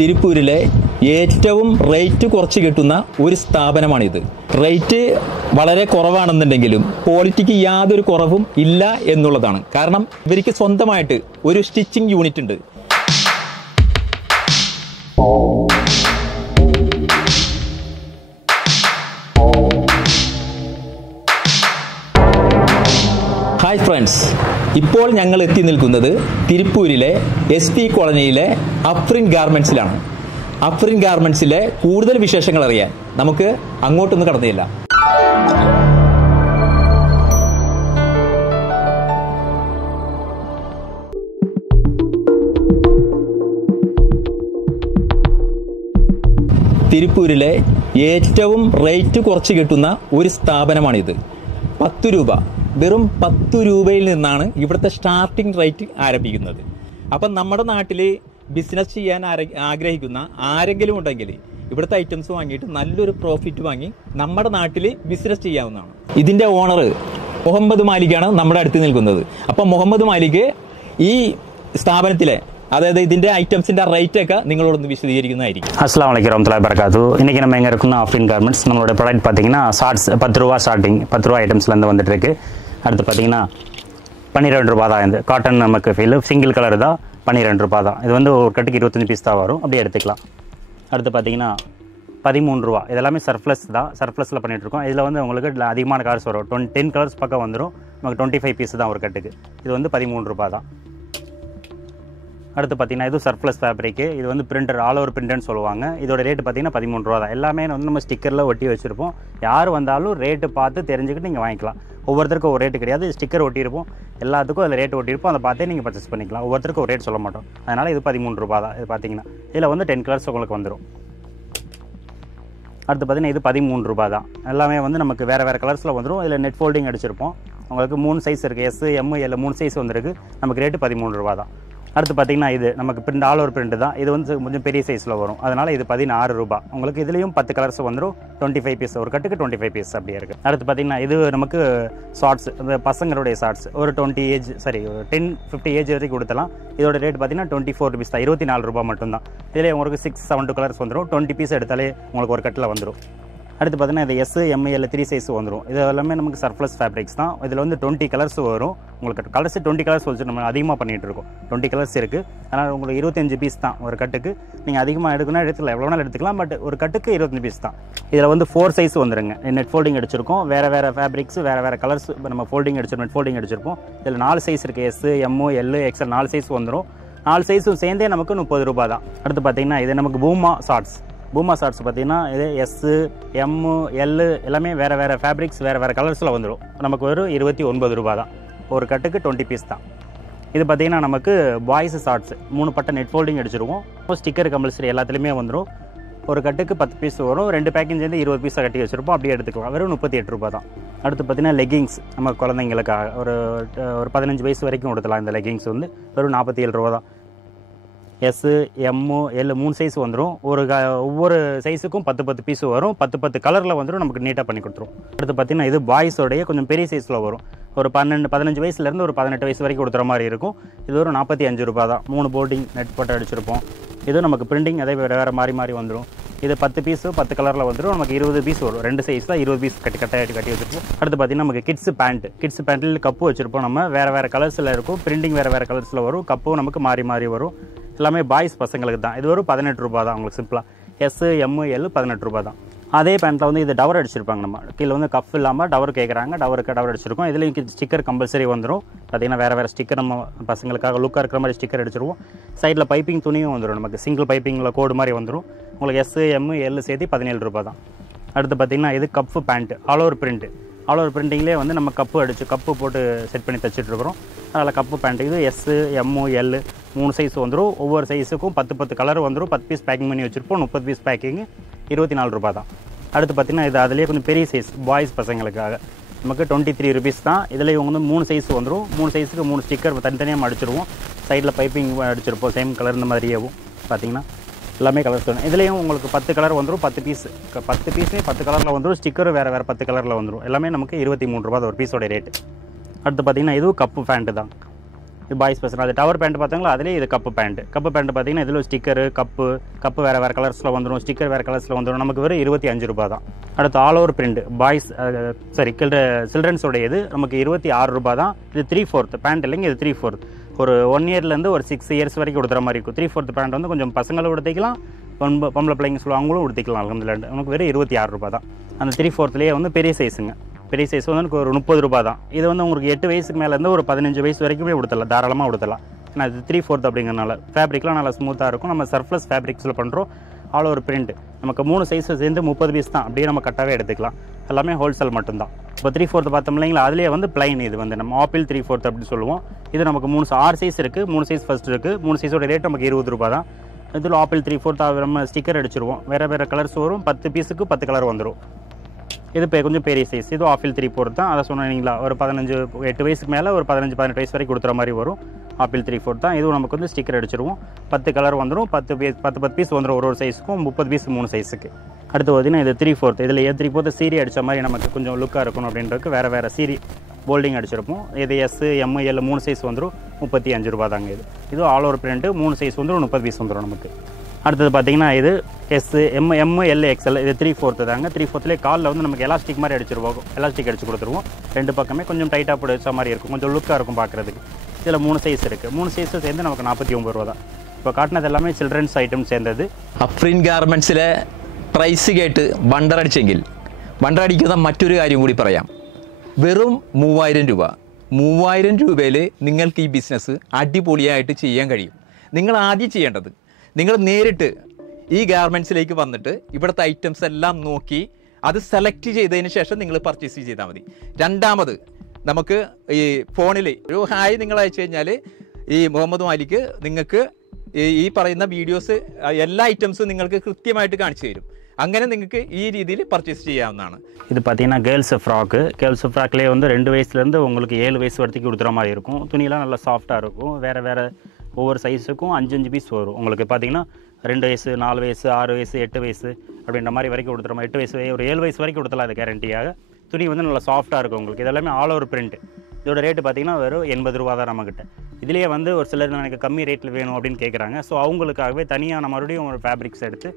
തിരുപ്പൂരിലെ ഏറ്റവും റേറ്റ് കുറച്ച് കിട്ടുന്ന ഒരു സ്ഥാപനമാണിത്. റേറ്റ് വളരെ കുറവാണെന്നുണ്ടെങ്കിലും ക്വാളിറ്റിക്ക് യാതൊരു കുറവും ഇല്ല എന്നുള്ളതാണ്. കാരണം ഇവർക്ക് സ്വന്തമായിട്ട് ഒരു സ്റ്റിച്ചിങ് യൂണിറ്റ് ഉണ്ട്. ഹായ് ഫ്രണ്ട്സ്, ഇപ്പോൾ ഞങ്ങൾ എത്തി നിൽക്കുന്നത് തിരുപ്പൂരിലെ SP കോളനിയിലെ അഫ്രിൻ ഗാർമെന്റ്സിലാണ്. അഫ്രിൻ ഗാർമെന്റ്സിലെ കൂടുതൽ വിശേഷങ്ങൾ അറിയാൻ നമുക്ക് അങ്ങോട്ടൊന്ന് കടന്നില്ല. തിരുപ്പൂരിലെ ഏറ്റവും റേറ്റ് കുറച്ച് കിട്ടുന്ന ഒരു സ്ഥാപനമാണിത്. 10 രൂപ, വെറും 10 രൂപയിൽ നിന്നാണ് ഇവിടുത്തെ സ്റ്റാർട്ടിംഗ് റേറ്റ് ആരംഭിക്കുന്നത്. അപ്പം നമ്മുടെ നാട്ടിൽ ബിസിനസ് ചെയ്യാൻ ആഗ്രഹിക്കുന്ന ആരെങ്കിലും ഉണ്ടെങ്കിൽ ഇവിടുത്തെ ഐറ്റംസ് വാങ്ങിയിട്ട് നല്ലൊരു പ്രോഫിറ്റ് വാങ്ങി നമ്മുടെ നാട്ടിൽ ബിസിനസ് ചെയ്യാവുന്നതാണ്. ഇതിൻ്റെ ഓണർ മുഹമ്മദ് മാലിക്കാണ് നമ്മുടെ അടുത്ത് നിൽക്കുന്നത്. അപ്പം മുഹമ്മദ് മാലിക് ഈ സ്ഥാപനത്തിലെ அதாவது ഇതിന്റെ ഐറ്റംസിന്റെ റേറ്റ് ഒക്കെ നിങ്ങളോടൊന്ന് വിശദീകരിക്കുന്നതായിരിക്കും. அஸ்ஸலாமு அலைக்கும் வரஹ்மத்துல்லாஹி வபரகாத்துஹு. இன்னைக்கு நம்ம எங்கே இருக்கோம்னா அஃப்ரின் கார்மெண்ட்ஸ். நம்மளோட ப்ராடக்ட் பார்த்தீங்கன்னா ஷார்ட்ஸ் 10 ரூபா ஸ்டார்டிங், 10 ரூபா ஐட்டம்ஸ்லேருந்து வந்துட்டு இருக்கு. அடுத்து பார்த்தீங்கன்னா 12 ரூபா தான். இந்த காட்டன் நமக்கு ஃபீல் சிங்கிள் கலர் தான், 12 ரூபா தான். இது வந்து ஒரு கட்டுக்கு 25 பீஸ் தான் வரும், அப்படியே எடுத்துக்கலாம். அடுத்து பார்த்தீங்கன்னா 13 ரூபா. இதெல்லாமே சர்ப்ளஸ் தான், சர்ப்ளஸில் பண்ணிகிட்ருக்கோம். இதில் வந்து உங்களுக்கு அதிகமான கலர்ஸ் வரும். 10 கலர்ஸ் பக்கம் வந்துடும். நமக்கு 25 பீஸ் தான் ஒரு கட்டுக்கு. இது வந்து 13 ரூபா தான். அடுத்து பார்த்தீங்கன்னா இது சர்ப்ளஸ் ஃபேப்ரிக்கு. இது வந்து பிரிண்டர், ஆல் ஓவர் பிரிண்டர்னு சொல்லுவாங்க. இதோட ரேட்டு பார்த்தீங்கன்னா 13 ரூபா தான். எல்லாமே வந்து நம்ம ஸ்டிக்கரில் ஒட்டி வச்சுருப்போம். யார் வந்தாலும் ரேட்டு பார்த்து தெரிஞ்சுக்கிட்டு நீங்கள் வாங்கிக்கலாம். ஒவ்வொருத்தருக்கும் ஒரு ரேட்டு கிடையாது. ஸ்டிக்கர் ஒட்டியிருப்போம், எல்லாத்துக்கும் அதில் ரேட் ஒட்டியிருப்போம். அதை பார்த்தே நீங்கள் பர்ச்சேஸ் பண்ணிக்கலாம். ஒவ்வொருத்தருக்கும் ஒரு ரேட் சொல்ல மாட்டோம். அதனால் இது 13 ரூபா தான். இது பார்த்தீங்கன்னா இதில் வந்து 10 கலர்ஸ் உங்களுக்கு வந்துடும். அடுத்து பார்த்தீங்கன்னா இது 13 ரூபா தான். எல்லாமே வந்து நமக்கு வேறு வேறு கலர்ஸில் வந்துடும். இதில் நெட் ஃபோல்டிங் அடிச்சிருப்போம். உங்களுக்கு 3 சைஸ் இருக்குது, S, M, L 3 சைஸ் வந்துருக்கு. நமக்கு ரேட்டு 13 ரூபா தான். அடுத்து பார்த்தீங்கன்னா இது நமக்கு பிரிண்ட், ஆல் ஓவர் பிரிண்ட் தான். இது வந்து கொஞ்சம் பெரிய சைஸில் வரும். அதனால் இது 16 ரூபா. உங்களுக்கு இதுலேயும் 10 கலர்ஸ் வந்துடும். 25 பீஸ், ஒரு கட்டுக்கு 25 பீஸ் அப்படியே இருக்குது. அடுத்து பார்த்தீங்கன்னா இது நமக்கு ஷார்ட்ஸ், பசங்களுடைய ஷார்ட்ஸ். ஒரு 20 ஏஜ், சரி 10-50 ஏஜ் வரைக்கும் கொடுத்தலாம். இதோட ரேட் பார்த்தீங்கன்னா 24 ருபீஸ் தான், 24 ரூபா மட்டும்தான். இதிலே உங்களுக்கு 6-7 கலர்ஸ் வந்துடும். 20 பீஸ் எடுத்தாலே உங்களுக்கு ஒரு கட்டில் வந்துடும். அடுத்து பார்த்தீங்கன்னா இது S, M, L 3 சைஸ் வந்துடும். இது எல்லாமே நமக்கு சர்ப்ளஸ் ஃபேப்ரிக்ஸ் தான். இதில் வந்து 20 கலர்ஸ் வரும். உங்களுக்கு கலர்ஸ் 20 கலர்ஸ் வச்சு நம்ம அதிகமாக பண்ணிகிட்டு இருக்கோம். 20 கலர்ஸ் இருக்குது. அதனால் உங்களுக்கு 25 பீஸ் தான் ஒரு கட்டுக்கு. நீங்கள் அதிகமாக எடுக்கணும் எடுத்துக்கலாம், எவ்வளோ நாள் எடுத்துக்கலாம். பட் ஒரு கட்டுக்கு 25 பீஸ் தான். இதில் வந்து 4 சைஸ் வந்துருங்க. நெட் ஃபோல்டிங் அடிச்சிருக்கோம். வேறு வேறு ஃபேப்ரிக்ஸ், வேறு கலர்ஸ் நம்ம ஃபோல்டிங் அடிச்சிருக்கோம், நெட் ஃபோல்டிங் அடிச்சிருப்போம். இதில் 4 சைஸ் இருக்குது. S, M, L, XL 4 size வந்துடும். 4 சைஸும் சேர்ந்தே நமக்கு 30 ரூபா தான். அடுத்து பார்த்தீங்கன்னா இது நமக்கு பூமா ஷார்ட்ஸ். பூமா ஷார்ட்ஸ் பார்த்தீங்கன்னா இது S, M, L எல்லாமே வேறு வேறு ஃபேப்ரிக்ஸ், வேறு கலர்ஸில் வந்துடும். நமக்கு ஒரு 29 ரூபா தான். ஒரு கட்டுக்கு 20 பீஸ் தான். இது பார்த்தீங்கன்னா நமக்கு பாய்ஸ் ஷார்ட்ஸ் 3 பட்டை நெட் ஃபோல்டிங் அடிச்சிருவோம். ஸ்டிக்கர் கம்பல்சரி எல்லாத்துலேயுமே வந்துடும். ஒரு கட்டுக்கு 10 பீஸ் வரும். 2 பேக்கிங் சேர்ந்து 20 பீஸாக கட்டி வச்சுருப்போம். அப்படியே எடுத்துக்கலாம். வெறும் 38 ரூபா தான். அடுத்து பார்த்தீங்கன்னா லெகிங்ஸ், நம்ம குழந்தைங்களுக்காக ஒரு 15 வயசு வரைக்கும் கொடுத்தலாம். இந்த லெகிங்ஸ் வந்து வெறும் 47 ரூபா தான். S, M, L 3 சைஸ் வந்துடும். ஒவ்வொரு சைஸுக்கும் 10 பீஸ் வரும். 10 கலரில் வந்துடும். நமக்கு நீட்டாக பண்ணி கொடுத்துரும். அடுத்து பார்த்தீங்கன்னா இது பாய்ஸோடைய கொஞ்சம் பெரிய சைஸில் வரும். ஒரு 15 வயசுலேருந்து ஒரு 18 வயசு வரைக்கும் கொடுத்துற மாதிரி இருக்கும். இது ஒரு 45 ரூபா தான். 3 போர்டிங் நெட் போட்டு அடிச்சிருப்போம். இது நமக்கு பிரிண்டிங் அதே வேறு மாறி வந்துடும். இது 10 பீஸு 10 கலரில் வந்துடும். நமக்கு 20 பீஸ் வரும். 2 சைஸ் தான், 20 பீஸ் கட்டி வச்சுருப்போம். அடுத்து பார்த்தீங்கன்னா நமக்கு கிட்ஸ் பேண்ட்டில் கப்பு வச்சுருப்போம். நம்ம வேறு கலர்ஸில் இருக்கும். பிரிண்டிங் வேறு கலர்ஸில் வரும். கப்பும் நமக்கு மாறி வரும். எல்லாமே பாய்ஸ் பசங்களுக்கு தான். இது ஒரு 18 ரூபா தான். உங்களுக்கு சிம்பிளாக S, M, L 18 ரூபா தான். அதே பேண்ட்டில் வந்து இது டவர் அடிச்சிருப்பாங்க. நம்ம கீழே வந்து கஃப் இல்லாமல் டவர் கேட்குறாங்க. டவர் அடிச்சிருக்கோம். இதுலேயும் ஸ்டிக்கர் கம்பல்சரி வந்துடும். பார்த்தீங்கன்னா வேறு ஸ்டிக்கர் நம்ம பசங்களுக்காக லுக்காக இருக்கிற மாதிரி ஸ்டிக்கர் அடிச்சிருவோம். சைடில் பைப்பிங் துணியும் வந்துடும். நமக்கு சிங்கிள் பைப்பிங்கில் கோடு மாதிரி வந்துடும். உங்களுக்கு S, M, L சேர்த்து 17 ரூபா தான். அடுத்து பார்த்தீங்கன்னா இது கப்பு பேண்ட்டு, ஆல் ஓவர் பிரிண்டிங்லேயே வந்து நம்ம கப்பு போட்டு செட் பண்ணி தைச்சிட்ருக்குறோம். அதில் கப்பு பேண்ட். இது S, M, L 3 சைஸ் வந்துடும். ஒவ்வொரு சைஸுக்கும் 10 கலர் வந்துடும். 10 பீஸ் பேக்கிங் பண்ணி வச்சுருப்போம். 30 பீஸ் பேக்கிங் 24 ரூபா தான். அடுத்து பார்த்தீங்கன்னா இது அதிலே கொஞ்சம் பெரிய சைஸ் பாய்ஸ் பசங்களுக்காக நமக்கு 23 ருபீஸ் தான். இதில் இவங்க வந்து 3 சைஸ் வந்துடும். 3 சைஸுக்கு 3 ஸ்டிக்கர் தனித்தனியாக அடிச்சிருவோம். சைடில் பைப்பிங் அடிச்சிருப்போம். சேம் கலர் இந்த மாதிரியாகவும் பார்த்தீங்கன்னா எல்லாமே கலர்ஸ் வேணும். இதுலேயும் உங்களுக்கு 10 கலர் வந்துடும். 10 பீஸே 10 கலரில் வந்துடும். ஸ்டிக்கரும் வேறு 10 கலரில் வந்துடும். எல்லாமே நமக்கு 23 ரூபா ஒரு பீஸோட ரேட்டு. அடுத்து பார்த்தீங்கன்னா இதுவும் கப்பு பேண்ட்டு தான். இது பாய்ஸ் பசங்க. அது டவர் பேண்ட் பார்த்தாங்களா, அதிலே இது கப்பு பேண்ட். கப்பு பேண்ட் பார்த்தீங்கன்னா இதில் ஸ்டிக்கரு கப்பு வேறு கலர்ஸில் வந்துடும், ஸ்டிக்கர் வேறு கலர்ஸில் வந்துடும். நமக்கு வெறும் 25 ரூபா தான். அடுத்து ஆல் ஓவர் பிரிண்ட் பாய்ஸ் சில்ட்ரன்ஸோடைய இது நமக்கு 26 ரூபா தான். இது 3/4 பேண்ட் இல்லைங்க, இது 3/4. ஒரு 1 இயர்லேருந்து ஒரு 6 இயர்ஸ் வரைக்கும் கொடுக்குற மாதிரி இருக்கும். 3/4 பேண்ட் வந்து கொஞ்சம் பசங்களும் உடுத்திக்கலாம், பொம்பளை பிள்ளைங்க சொல்லுவாங்க அவங்களும் உடுத்திக்கலாம். அல்ஹம்துலில்லாஹ் நமக்கு வெறும் 26 ரூபா தான். அந்த 3/4லேயே வந்து பெரிய சைஸுங்க. பெரிய சைஸ் வந்து எனக்கு ஒரு 30 ரூபா தான். இது வந்து உங்களுக்கு 8 வயசுக்கு மேலேருந்து ஒரு 15 வயசு வரைக்குமே உடுத்தலாம், தாராளமாக உடுத்தலாம். ஏன்னா இது 3/4 அப்படிங்கிறனால ஃபேப்ரிக்லாம் நல்லா ஸ்மூத்தாக இருக்கும். நம்ம சர்ஃப்லெஸ் ஃபேப்ரிக்ஸில் பண்ணுறோம். ஆல் ஓவர் பிரிண்ட் நமக்கு 3 சைஸை சேர்ந்து 30 பீஸ் தான். அப்படியே நம்ம கட்டாவே எடுத்துக்கலாம். எல்லாமே ஹோல்சேல் மட்டும்தான். இப்போ 3/4 பார்த்தோம் இல்லைங்களா, அதுலேயே வந்து பிளைன். இது வந்து நம்ம ஆப்பிள் 3/4 அப்படின்னு சொல்லுவோம். இது நமக்கு 6 சைஸ் இருக்குது. 3 சைஸ் ஃபஸ்ட் இருக்குது. 3 சைஸோட ரேட் நமக்கு 20 ரூபா தான். இதில் ஆப்பிள் 3/4 நம்ம ஸ்டிக்கர் அடிச்சிருவோம். வேறு கலர்ஸ் வரும். 10 பீஸுக்கு 10 கலர் வந்துடும். இது கொஞ்சம் பெரிய சைஸ். இது ஆப்பிள் 3/4 தான். அதை சொன்னீங்களா, ஒரு 8 வயசுக்கு மேலே ஒரு 15-18 வயசு வரைக்கும் கொடுக்குற மாதிரி வரும். ஆப்பிள் 3/4 தான். இதுவும் நமக்கு வந்து ஸ்டிக்கர் அடிச்சிருவோம். 10 கலர் வந்துடும். 10 பீஸ் வந்துடும் ஒரு சைஸுக்கும். 30 பீஸ் 3 சைஸுக்கு. அடுத்து பார்த்தீங்கன்னா இது 3/4. இதில் 3/4 சீரி அடித்த மாதிரி நமக்கு கொஞ்சம் லுக்காக இருக்கணும் அப்படின்றதுக்கு வேறு சீரி போல்டிங் அடிச்சிருப்போம். இது எஸ், எம், எல் 3 சைஸ் வந்துடும். 35 ரூபா தாங்க. இது ஆல் ஓவர் பிரிண்ட்டு 3 சைஸ் வந்துடும். 30 பீஸ் வந்துடும் நமக்கு. அடுத்தது பார்த்தீங்கன்னா இது எஸ், எம், எல், எக்ஸ்எல். இது 3/4 தாங்க. 3/4லேயே காலில் வந்து நமக்கு எலாஸ்டிக் மாதிரி அடிச்சிருவோம். எலாஸ்டிக் அடிச்சு கொடுத்துருவோம். 2 பக்கமே கொஞ்சம் டைட்டாக பிடிச்ச மாதிரி இருக்கும். கொஞ்சம் லுக்காக இருக்கும் பார்க்குறதுக்கு. இதில் 3 சைஸ் இருக்குது. 3 சைஸும் சேர்ந்து நமக்கு 49 ரூபா தான். இப்போ காட்டினது எல்லாமே சில்ட்ரன்ஸ் ஐட்டம் சேர்ந்தது. അഫ്രീൻ ഗാർമെൻറ്റ്സിലെ പ്രൈസ് കേട്ട് വണ്ടറടിച്ചെങ്കിൽ വണ്ടറടിക്കുന്ന മറ്റൊരു കാര്യം കൂടി പറയാം. വെറും 3000 രൂപ. 3000 രൂപയിൽ നിങ്ങൾക്ക് ഈ ബിസിനസ് അടിപൊളിയായിട്ട് ചെയ്യാൻ കഴിയും. നിങ്ങൾ ആദ്യം ചെയ്യേണ്ടത്, നിങ്ങൾ നേരിട്ട് ഈ ഗാർമെൻറ്റ്സിലേക്ക് വന്നിട്ട് ഇവിടുത്തെ ഐറ്റംസ് എല്ലാം നോക്കി അത് സെലക്ട് ചെയ്തതിന് ശേഷം നിങ്ങൾ പർച്ചേസ് ചെയ്താൽ മതി. രണ്ടാമത് നമുക്ക് ഈ ഫോണിൽ ഒരു ഹായ് നിങ്ങൾ അയച്ചു കഴിഞ്ഞാൽ ഈ മുഹമ്മദ് മാലിക്ക് നിങ്ങൾക്ക് ഈ പറയുന്ന വീഡിയോസ് എല്ലാ ഐറ്റംസും നിങ്ങൾക്ക് കൃത്യമായിട്ട് കാണിച്ചു തരും. അങ്ങനെ നിങ്ങൾക്ക് ഈ രീതിയിൽ പർച്ചേസ് ചെയ്യാവുന്നതാണ്. இது பார்த்தீங்கன்னா கேர்ள்ஸ் ஃப்ராக்லேயே வந்து 2 வயசுலேருந்து உங்களுக்கு 7 வயசு வரைக்கும் கொடுக்குற மாதிரி இருக்கும். துணியெல்லாம் நல்லா சாஃப்டாக இருக்கும். வேறு ஒவ்வொரு சைஸுக்கும் 5 பீஸ் வரும். உங்களுக்கு பார்த்தீங்கன்னா 2 வயசு, 4 வயசு, 6 வயசு, 8 வயசு அப்படின்ற மாதிரி வரைக்கும் கொடுத்துருமா. 8 வயசு, ஒரு 7 வயசு வரைக்கும் கொடுத்தலாம். அது கேரண்டியாக. துணி வந்து நல்லா சாஃப்டாக இருக்கும் உங்களுக்கு. இதெல்லாமே ஆல் ஓவர் பிரிண்ட். இதோட ரேட்டு பார்த்தீங்கன்னா வெறும் 80 ரூபா தான் நம்மக்கிட்ட. இதுலேயே வந்து ஒரு சிலர் எனக்கு கம்மி ரேட்டில் வேணும் அப்படின்னு கேட்குறாங்க. ஸோ அவங்களுக்காகவே தனியாக நம்ம மறுபடியும் ஒரு ஃபேப்ரிக்ஸ் எடுத்து,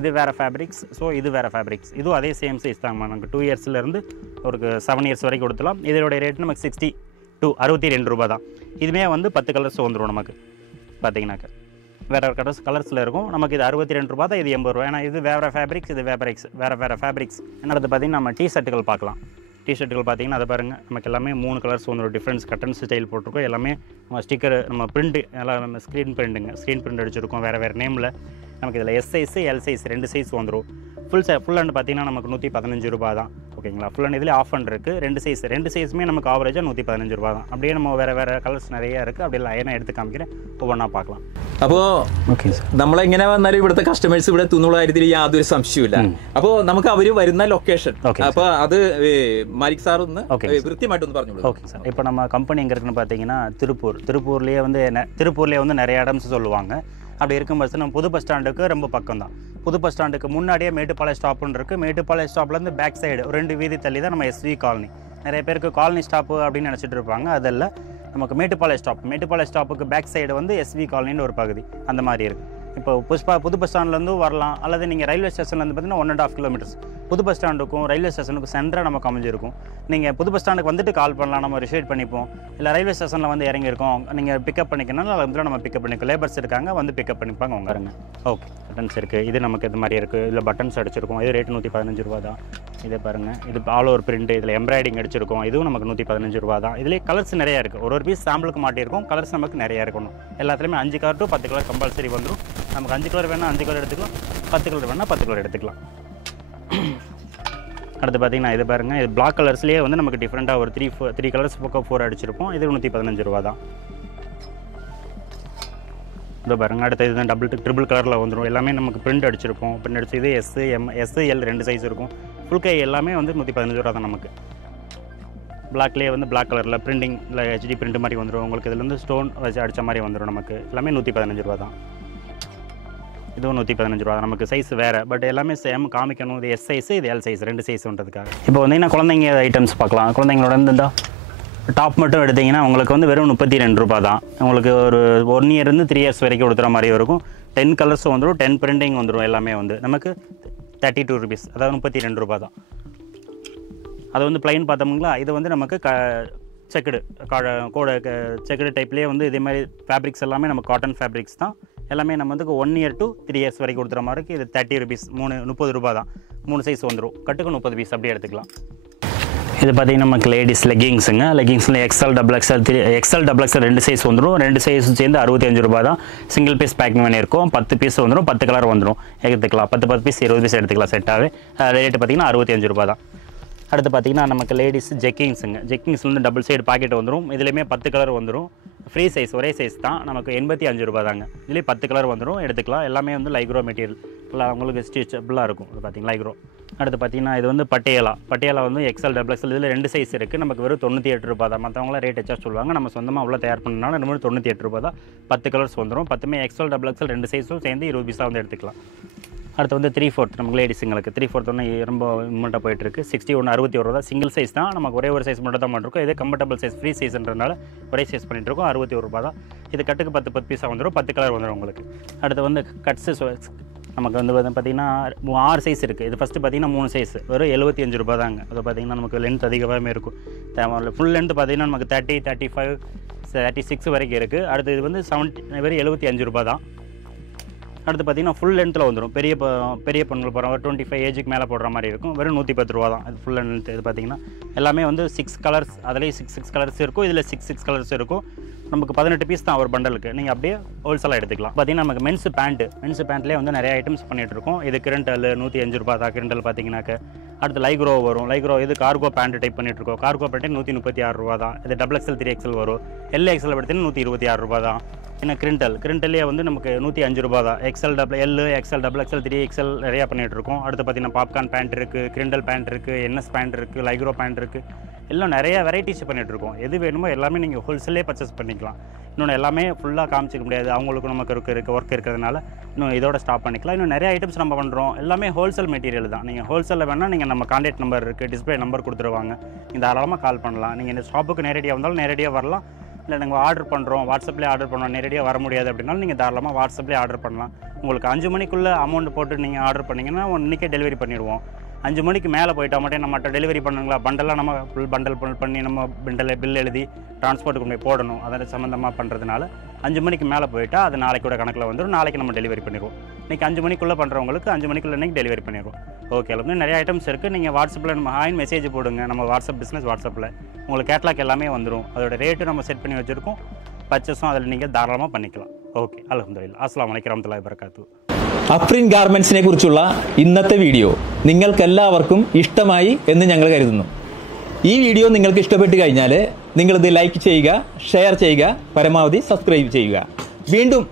இது வேறு ஃபேப்ரிக்ஸ், ஸோ இது வேறு ஃபேப்ரிக்ஸ். இதுவும் அதே சேம் சைஸ் தாங்க. நமக்கு 2 இயர்ஸ்லேருந்து ஒரு 7 இயர்ஸ் வரைக்கும் கொடுத்துலாம். இதோட ரேட் நமக்கு 62 ரூபா தான். இதுவே வந்து 10 கலர்ஸ் வந்துடும் நமக்கு. பார்த்தீங்கன்னாக்க வேறு கலர்ஸில் இருக்கும். நமக்கு இது 62 ரூபா தான். இது 80 ரூபா. ஏன்னா இது வேறு ஃபேப்ரிக்ஸ், இது வேறு ஃபேப்ரிக்ஸ். என்னது பார்த்தீங்கன்னா நம்ம டிஷர்ட்டுகள் பார்க்கலாம். டிஷர்ட்டுகள் பார்த்தீங்கன்னா அதை பாருங்கள், நமக்கு எல்லாமே 3 கலர்ஸ் வந்து ஒரு டிஃப்ரென்ஸ் கட்டன் ஸ்டைல் போட்டிருக்கோம். எல்லாமே நம்ம ஸ்டிக்கர், நம்ம பிரிண்ட்டு எல்லாம் நம்ம ஸ்க்ரீன் பிரிண்ட் அடிச்சிருக்கோம் வேறு நேமில். நமக்கு இதில் S size, L size 2 size வந்துடும். ஃபுல் ஹேண்ட் பார்த்தீங்கன்னா நமக்கு 115 ரூபா தான். ஓகேங்களா. ஃபுல் ஹேண்ட் இதில் ஆஃப் ஹேண்ட் இருக்குது. 2 சைஸுமே நமக்கு ஆவரேஜாக 115 ரூபா தான். அப்படியே நம்ம வேறு கலர்ஸ் நிறையா இருக்குது. அப்படியே லைனாக எடுத்து காமிக்கிறேன், ஒவ்வொன்றா பார்க்கலாம். അപ്പോൾ ഓക്കെ സാർ, നമ്മളെങ്ങനെ വന്നാലും ഇവിടുത്തെ കസ്റ്റമേഴ്സ് ഇവിടെ എത്തുന്നുള്ള കാര്യത്തിൽ യാതൊരു സംശയമില്ല. അപ്പോൾ നമുക്ക് അവർ വരുന്ന ലൊക്കേഷൻ, അപ്പോൾ അത് മാലിക് സാർ ഒന്ന് കൃത്യമായിട്ടൊന്ന് പറഞ്ഞോളൂ. Okay sir. இப்போ நம்ம கம்பெனி எங்கே இருக்குன்னு பார்த்தீங்கன்னா திருப்பூர்லேயே வந்து நிறைய இடம்ஸ் சொல்லுவாங்க. அப்படி இருக்கும் பட்சம் நம்ம புது பஸ் ஸ்டாண்டுக்கு ரொம்ப பக்கம் தான். புது பஸ் ஸ்டாண்டுக்கு முன்னாடியே மேட்டுப்பாளையம் ஸ்டாப்புன்னு இருக்குது. மேட்டுப்பாளையம் ஸ்டாப்லேருந்து பேக் சைடு ஒரு 2 வீதி தள்ளி தான் நம்ம எஸ்வி காலனி. நிறைய பேருக்கு காலனி ஸ்டாப்பு அப்படின்னு நினச்சிட்டு இருப்பாங்க. அதெல்லாம் நமக்கு மேட்டுப்பாளையம் ஸ்டாப்புக்கு பேக் சைடு வந்து எஸ்வி காலனின்னு ஒரு பகுதி அந்த மாதிரி இருக்குது. இப்போ புது பஸ் ஸ்டாண்ட்லேருந்து வரலாம், அல்லது நீங்கள் ரயில்வே ஸ்டேஷன்லேருந்து பார்த்தீங்கன்னா 1.5 கிலோமீட்டர்ஸ் புது பஸ் ஸ்டாண்டுக்கும் ரயில்வே ஸ்டேஷனுக்கும் சென்டராக நமக்கு அமைஞ்சிருக்கும். நீங்கள் புது பஸ் ஸ்டாண்டுக்கு வந்துட்டு கால் பண்ணலாம், நம்ம ரிசீவ் பண்ணிப்போம். இல்லை ரயில்வே ஸ்டேஷனில் வந்து இறங்கியிருக்கோம், நீங்கள் பிக்கப் பண்ணிக்கணும்னா அதில் நம்ம பிக்கப் பண்ணிக்கோம். லேபர்ஸ் இருக்காங்க, வந்து பிக்கப் பண்ணிப்பாங்க உங்க. ஓகே, பட்டன்ஸ் இருக்குது. இது நமக்கு இது மாதிரி இருக்குது. இதில் பட்டன்ஸ் அடிச்சிருக்கோம். இது ரேட்டு 115 ரூபா தான். இதை பாருங்கள், இது ஆல் ஓவர் பிரிண்ட். இதில் எம்ப்ராய்டிங் அடிச்சிருக்கோம். இதுவும் நமக்கு 115 ரூபா தான். இதிலே கலர்ஸ் நிறையா இருக்குது. ஒரு பீஸ் சாம்பிளுக்கு மாட்டியிருக்கும். கலர்ஸ் நமக்கு நிறையா இருக்கணும். எல்லாத்துலேயுமே 5 கலர் டு 10 கலர் கம்பல்சரி வந்துடும். நமக்கு 5 கலர் வேணால் 5 கலர் எடுத்துக்கலாம், 10 கலர் வேணால் 10 கலர் எடுத்துக்கலாம். அடுத்து பார்த்தீங்கன்னா இது பாருங்கள், இது பிளாக் கலர்ஸ்லேயே வந்து நமக்கு டிஃப்ரெண்ட்டாக ஒரு 3 கலர்ஸ் பக்கம் 4 அடிச்சிருப்போம். இது 115 ரூபா தான். இதோ பாருங்கள், அடுத்து இது ட்ரிபிள் கலரில் வந்துடும். எல்லாமே நமக்கு பிரிண்ட் அடிச்சிருப்போம். பிரிண்ட் அடிச்சு இது எஸ், எல் 2 சைஸ் இருக்கும். ஃபுல் கை எல்லாமே வந்து 115 ரூபா தான் நமக்கு. பிளாக்லேயே வந்து பிளாக் கலரில் பிரிண்டிங் இல்லை ஹெச்டி பிரிண்ட் மாதிரி வந்துடும். உங்களுக்கு இதில் வந்து ஸ்டோன் வச்சு அடித்த மாதிரி வந்துடும். நமக்கு எல்லாமே 115 ரூபா தான். இதுவும் 115 ரூபா. நமக்கு சைஸ் வேறு, பட் எல்லாமே சேம் காமிக்கணும். இது எஸ் சைஸ், இது எல் சைஸ் 2 சைஸ்ன்றதுக்காக. இப்போ வந்தீங்கன்னா குழந்தைங்க ஐட்டம்ஸ் பார்க்கலாம். குழந்தைங்களோட இருந்தால் டாப் மட்டும் எடுத்திங்கன்னா உங்களுக்கு வந்து வெறும் 32 ரூபா தான். உங்களுக்கு ஒரு 1 இயர்லேருந்து 3 இயர்ஸ் வரைக்கும் கொடுத்துற மாதிரி இருக்கும். 10 கலர்ஸ் வந்துடும், 10 பிரிண்டிங் வந்துடும். எல்லாமே வந்து நமக்கு 32 ருபீஸ், அதாவது 32 ரூபா தான். அது வந்து ப்ளைன் பார்த்தோம்ங்களா, இது வந்து நமக்கு செக்குடு செக்குடு டைப்லேயே வந்து இதே மாதிரி ஃபேப்ரிக்ஸ் எல்லாமே நம்ம காட்டன் ஃபேப்ரிக்ஸ் தான். எல்லாமே நம்ம வந்து 1 இயர் to 3 இயர்ஸ் வரைக்கும் கொடுத்துற மாதிரி இருக்குது. இது 30 ருபீஸ், 30 ரூபா தான். 3 சைஸ் வந்துடும். கட்டுக்கு 30 பீஸ் அப்படியே எடுத்துக்கலாம். இது பார்த்திங்கன்னா நமக்கு லேடிஸ் லெகிங்ஸுங்க. லெகிங்ஸில் XL, XXL, 3 XL, XXL 2 size வந்துடும். 2 சைஸ் சேர்ந்து 65 ரூபா தான். சிங்கிள் பீஸ் பேக்கிங் பண்ணியிருக்கோம். 10 பீஸ் வந்துடும், 10 கலர் வந்துடும். எடுத்துக்கலாம். 10 பீஸ் 20 பீஸ் எடுத்துக்கலாம் செட்டாகவே. ரேட்டு பார்த்திங்கன்னா 65 ரூபா தான். அடுத்து பார்த்திங்கன்னா நமக்கு லேடிஸ் ஜெக்கிங்ஸுங்க. ஜெக்கிங்ஸ் வந்து டபுள் சைடு பாக்கெட் வந்துடும். இதுலேயுமே 10 கலர் வந்துடும். ஃப்ரீ சைஸ், ஒரே சைஸ் தான். நமக்கு 85 ரூபா தாங்க. இதுலேயே 10 கலர் வந்துடும், எடுத்துக்கலாம். எல்லாமே வந்து லைக்ரோ மெட்டீரியல், இல்லை உங்களுக்கு ஸ்டிச்சபிளாக இருக்கும். இது பார்த்திங்கன்னா லைக்ரோ. அடுத்து பார்த்திங்கன்னா இது வந்து பட்டியாலா வந்து XL, XXL இதில் 2 சைஸ் இருக்குது. நமக்கு வெறும் 98 ரூபா தான். மற்றவங்களாம் ரேட் வச்சா சொல்லுவாங்க. நம்ம சொந்தமாக அவ்வளோ தயார் பண்ணனால நம்ம 98 ரூபா தான். 10 கலர்ஸ் வந்துடும். 10மே XL, XXL 2 சைஸும் சேர்ந்து 20 பீஸாக வந்து எடுத்துக்கலாம். அடுத்து வந்து 3/4 நமக்கு லேடிஸுங்களுக்கு 3/4 ஒன்று ரொம்ப இம்மெண்ட்டாக போயிட்டுருக்கு. 61 61 ரூபா தான். சிங்கிள் சைஸ் தான். நமக்கு ஒரே ஒரு சைஸ் மட்டும் தான் பண்ணிருக்கோம். இதே கம்ஃபர்டபுள் சைஸ், ஃப்ரீ சைஸ்ன்றதுனால ஒரே சைஸ் பண்ணிட்டுருக்கோம். 61 ரூபா தான். இது கட்டுக்கு 10 பீஸாக வந்துடும். 10 கலர் வந்துடும் உங்களுக்கு. அடுத்து வந்து கட்ஸு நமக்கு வந்து பார்த்திங்கன்னா 6 சைஸ் இருக்குது. இது ஃபஸ்ட்டு பார்த்திங்கன்னா 3 சைஸ் வெறும் 75 ரூபா தாங்க. அது பார்த்திங்கன்னா நமக்கு லென்த் அதிகமாகவே இருக்கும். ஃபுல் லென்த் பார்த்திங்கன்னா நமக்கு 30, 35, 36 வரைக்கும் இருக்குது. அடுத்து இது வந்து 70 வெறும் 75 ரூபா தான். அடுத்து பார்த்திங்கன்னா ஃபுல் லென்த்தில் வந்துடும். பெரிய பொண்ணுகள் போகிற ஒரு 25 ஏஜுக்கு மேலே போடுற மாதிரி இருக்கும். வெறும் 110 ரூபா தான். இது ஃபுல் லென்த். இது பார்த்திங்கன்னா எல்லாமே வந்து 6 கலர்ஸ், அதிலேயே 6 கலர்ஸ் இருக்கும். இதில் 6 கலர்ஸ் இருக்கும். நமக்கு 18 பீஸ் தான் ஒரு பண்டலுக்கு. நீங்கள் அப்படியே ஹோல்சேலாக எடுத்துக்கலாம். பார்த்திங்கன்னா நமக்கு மென்ஸ் பேண்ட்லேயே வந்து நிறைய ஐட்டம்ஸ் பண்ணிகிட்ருக்கோம். இது கிரண்டல் 105 ரூபா தான். கிரண்டல் பார்த்திங்கனாக்க அடுத்து லைக்ரோ வரும். லைக்ரோ இது கார்கோ பேண்ட் டைப் பண்ணிகிட்ருக்கோம். கார்கோ பேண்ட்டு 136 ரூபா தான். இது XXL, 3XL வரும். LXL எடுத்திங்கன்னா 126 ரூபா தான். ஏன்னா கிரிண்டல்லே வந்து நமக்கு 105 ரூபா தான். XL, XL, XXL, 3XL நிறையா பண்ணிகிட்ருக்கோம். அடுத்து பார்த்திங்கன்னா பாப்கார்ன் பேண்ட் இருக்குது, கிரிண்டல் பேண்ட் இருக்குது, NS பேண்ட் இருக்குது, லைக்ரோ பேண்ட் இருக்குது. எல்லாம் நிறைய வெரைட்டிஸ் பண்ணிகிட்ருக்கோம். எது வேணுமோ எல்லாமே நீங்கள் ஹோல்சேலே பர்ச்சேஸ் பண்ணிக்கலாம். இன்னொன்று எல்லாமே ஃபுல்லாக காமிச்சிக்க முடியாது, அவங்களுக்கு நமக்கு ஒர்க் இருக்கிறதுனால இன்னும் இதோட ஸ்டாப் பண்ணிக்கலாம். இன்னும் நிறைய ஐட்டம்ஸ் நம்ம பண்ணுறோம். எல்லாமே ஹோல்சேல் மெட்டீரியல் தான். நீங்கள் ஹோல்சேலில் வேணால் நீங்கள் நம்ம கான்டாக்ட் நம்பர் இருக்குது, டிஸ்பிளே நம்பர் கொடுத்துருவாங்க. நீங்கள் தாராளமாக கால் பண்ணலாம். நீங்கள் இந்த ஷாப்புக்கு நேரடியாக வந்தாலும் நேரடியாக வரலாம். இல்லை நாங்கள் ஆர்டர் பண்ணுறோம், வாட்ஸ்அப்லேயே ஆர்டர் பண்ணுறோம், நேரடியாக வர முடியாது அப்படின்னாலும் நீங்கள் தாராளமாக வாட்ஸ்அப்லேயே ஆர்டர் பண்ணலாம். உங்களுக்கு 5 மணிக்குள்ளே அமௌண்ட் போட்டு நீங்கள் ஆர்டர் பண்ணிங்கன்னா இன்றைக்கே டெலிவரி பண்ணிடுவோம். 5 மணிக்கு மேலே போயிட்டால் மட்டும் நம்மகிட்ட டெலிவரி பண்ணுங்களா, பண்டலாக நம்ம ஃபுல் பண்டல் பண்ணி நம்ம பில் எழுதி டிரான்ஸ்போர்ட்டுக்கு கொண்டு போய் போடணும். அதில் சம்மந்தமாக பண்ணுறதுனால 5 மணிக்கு மேலே போயிட்டால் அது நாளைக்கு கூட கணக்கில் வந்துடும். நாளைக்கு நம்ம டெலிவரி பண்ணிடுவோம். இன்றைக்கி 5 மணிக்குள்ளே பண்ணுறவங்களுக்கு 5 மணிக்குள்ளே இன்றைக்கி டெலிவரி பண்ணிடுவோம். ஓகே, அளவுக்கு நிறைய ஐட்டம்ஸ் இருக்குது. நீங்கள் வாட்ஸ்அப்பில் நம்ம மெசேஜ் போடுங்க. நம்ம வாட்ஸ்அப் பிஸ்னஸ் வாட்ஸ்அப்பில் உங்களுக்கு கேட்லாக் எல்லாமே வந்துடும். அதோட ரேட்டு நம்ம செட் பண்ணி வச்சுருக்கோம். പർച്ചേസും അതിൽ നിങ്ങൾ ധാരാളമായി പണിക്കണം. ഓക്കെ, അൽഹംദുലില്ലാഹ്. അസ്സലാമു അലൈക്കും വറഹ്മത്തുള്ളാഹി വബറകാതുഹു. അഫ്രീൻ ഗാർമെന്റ്സിനെ കുറിച്ചുള്ള ഇന്നത്തെ വീഡിയോ നിങ്ങൾക്കെല്ലാവർക്കും ഇഷ്ടമായി എന്ന് ഞങ്ങൾ കരുതുന്നു. ഈ വീഡിയോ നിങ്ങൾക്ക് ഇഷ്ടപ്പെട്ട് കഴിഞ്ഞാൽ നിങ്ങളിത് ലൈക്ക് ചെയ്യുക, ഷെയർ ചെയ്യുക, പരമാവധി സബ്സ്ക്രൈബ് ചെയ്യുക. വീണ്ടും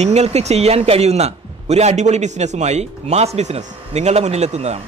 നിങ്ങൾക്ക് ചെയ്യാൻ കഴിയുന്ന ഒരു അടിപൊളി ബിസിനസ്സുമായി മാസ് ബിസിനസ് നിങ്ങളുടെ മുന്നിലെത്തുന്നതാണ്.